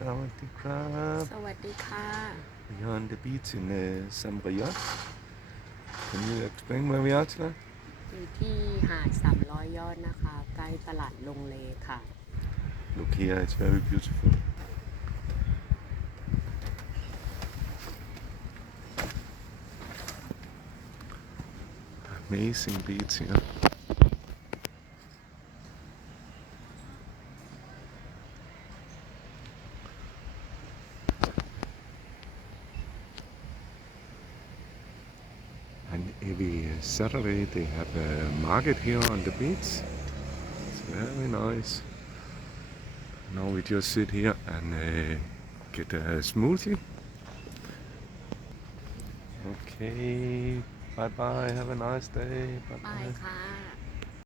Sawadee krab. สวัสดีค่ะ We're on the beach in Sam Roi Yot. Can you explain where we are today? อยู่ที่หาด300 ยอดนะคะใกล้ตลาดลงเลค่ะ Look here, it's very beautiful. Amazing beach here. And every Saturday they have a market here on the beach. It's very nice. Now we just sit here and get a smoothie. Okay, bye bye. Have a nice day. Bye ไป bye. ค่ะ